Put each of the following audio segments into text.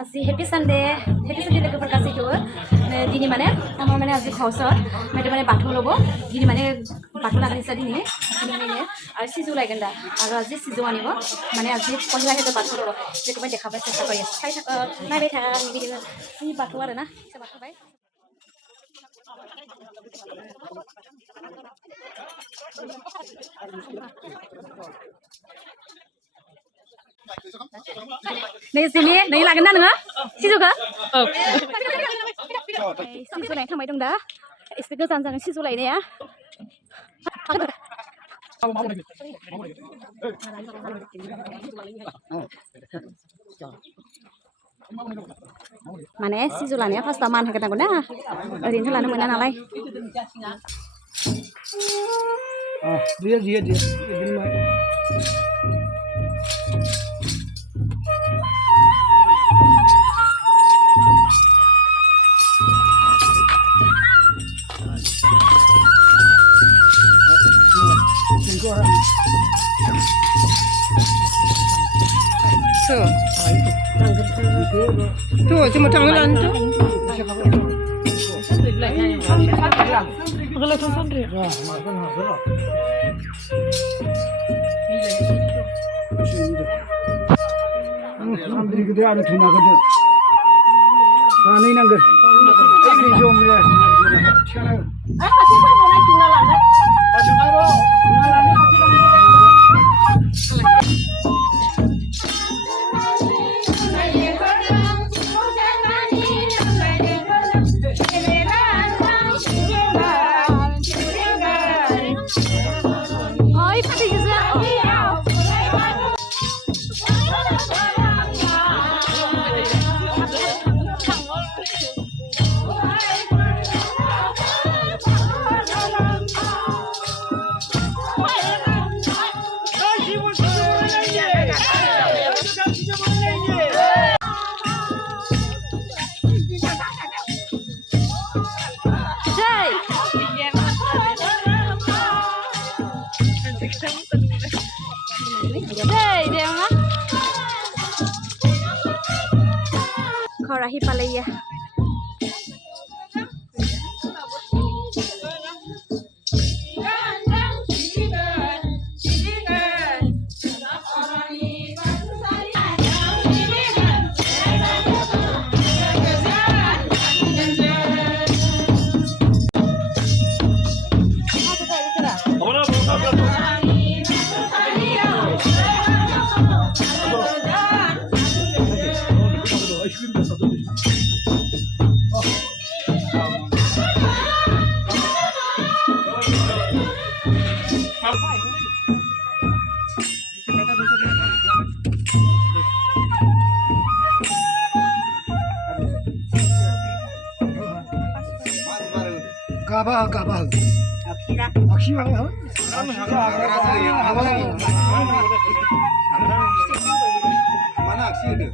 আজি happy Sunday লোগোफोर गासैखौबो दिनै माने आंहा माने আজি घरसर मेटे माने बाथौ लबो दिनै माने बाथौ लागानिसा दिनै दिनै आरो सिजौ लायगोन दा आरो আজি सिजौ आनिबो माने আজি पहला हेदो बाथौ लबो जेखौ माने देखाबाय सेस्था करि साइ थाका नायबाय थाका बिदिनो बे बाथौ आरो ना एसे बाथौबाय नै सिनि नै लागोन ना नोङो सिजौखौ औ सिजौ लायनो थांबाय दं दा एसे गोजान जागोन सिजौ लायनाया माने सिजौ लानाया फार्स्टआव मान होग्रोनांगौ ना ओरैनोथ' लानो मोना नालाय Tuh, cuma tangan tuh. Relation santri. Santri gede ada tuna gede. Ini nangger. Ini jom dia. Kharahi palaya Kabah. Aksi apa? Mana aksi itu?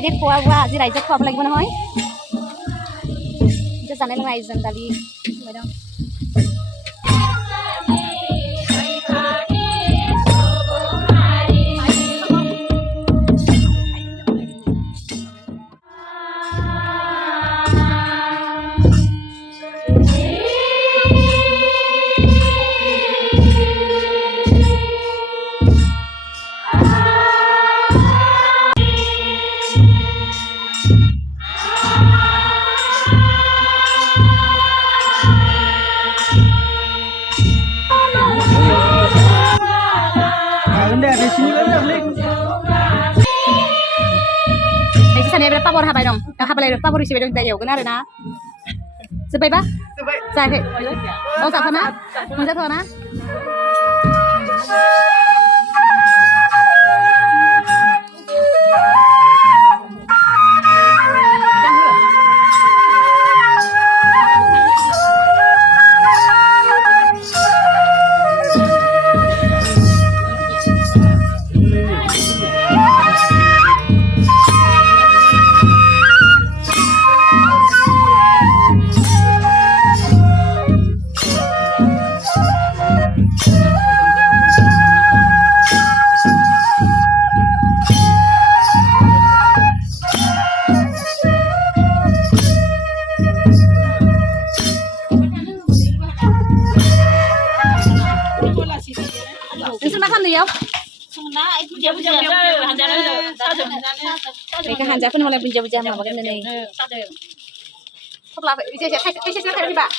Ini kuah আজি ৰাইজক খুৱাব লাগিব নহয় এটা জানে নহয় আইজন দালি madam pabor habai dong. Habai pabor isi bedong dayo guna rena. Sebai ba? Sebai. Sai. Oh, sa thana? Mun sa thana? Mereka hanja pun mulai puja-puja makan ini. Kok lama? Bisa sekali Pak.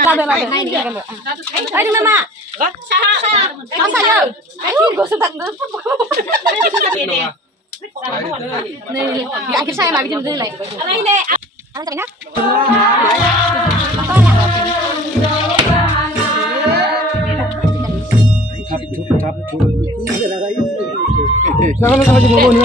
Lada. Ayo Mama. Masa yo. Ayo gue sempat nih, akhir saya lagi jam ini. Apa ini? Apa caranya? Jangan lupa di bawah ni.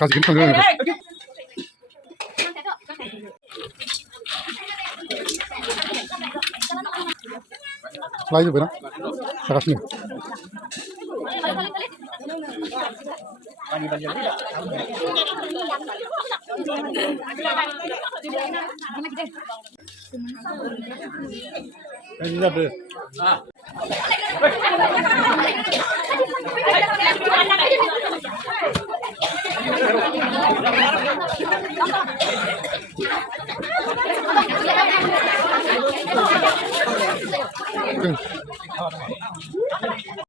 Kasih kita dulu. Lagi tu benar. Sakas ni. Ini apa?